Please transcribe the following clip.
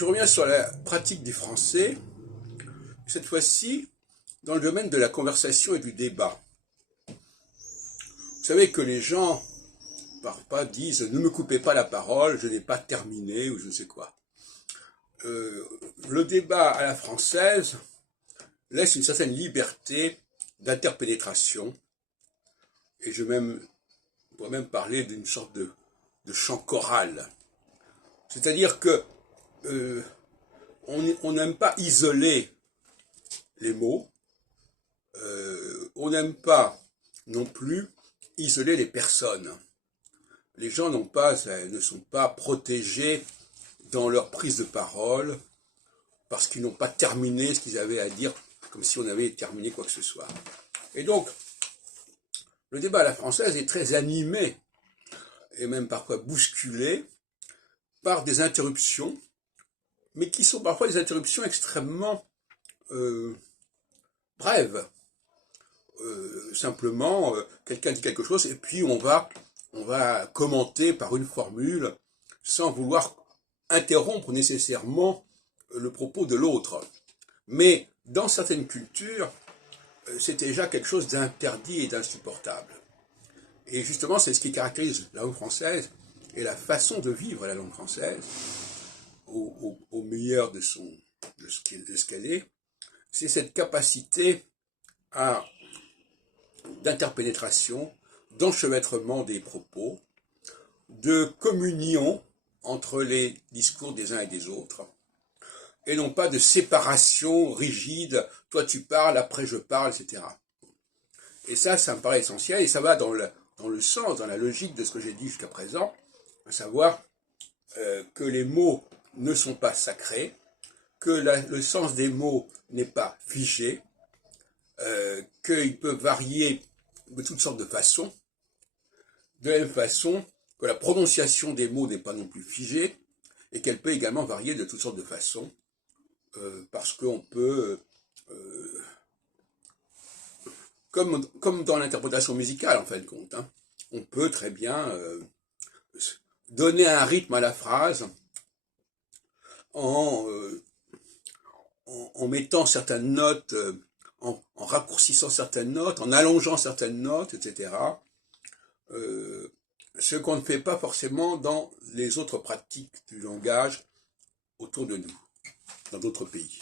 Je reviens sur la pratique du français, cette fois-ci dans le domaine de la conversation et du débat. Vous savez que les gens, parfois, disent « ne me coupez pas la parole, je n'ai pas terminé » ou je ne sais quoi. Le débat à la française laisse une certaine liberté d'interpénétration, et pourrais même parler d'une sorte de chant choral. C'est-à-dire que on n'aime pas isoler les mots, on n'aime pas non plus isoler les personnes. Les gens ne sont pas protégés dans leur prise de parole parce qu'ils n'ont pas terminé ce qu'ils avaient à dire, comme si on avait terminé quoi que ce soit. Et donc, le débat à la française est très animé et même parfois bousculé par des interruptions, mais qui sont parfois des interruptions extrêmement brèves. Simplement, quelqu'un dit quelque chose et puis on va commenter par une formule sans vouloir interrompre nécessairement le propos de l'autre. Mais dans certaines cultures, c'est déjà quelque chose d'interdit et d'insupportable. Et justement, c'est ce qui caractérise la langue française et la façon de vivre la langue française au meilleur de ce qu'elle est. C'est cette capacité d'interpénétration, d'enchevêtrement des propos, de communion entre les discours des uns et des autres, et non pas de séparation rigide, toi tu parles, après je parle, etc. Et ça me paraît essentiel, et ça va dans le sens, dans la logique de ce que j'ai dit jusqu'à présent, à savoir que les mots ne sont pas sacrés, que le sens des mots n'est pas figé, qu'il peut varier de toutes sortes de façons, de la même façon que la prononciation des mots n'est pas non plus figée, et qu'elle peut également varier de toutes sortes de façons, parce qu'on peut, comme dans l'interprétation musicale en fin de compte, hein, on peut très bien donner un rythme à la phrase en mettant certaines notes, en raccourcissant certaines notes, en allongeant certaines notes, etc. Ce qu'on ne fait pas forcément dans les autres pratiques du langage autour de nous, dans d'autres pays.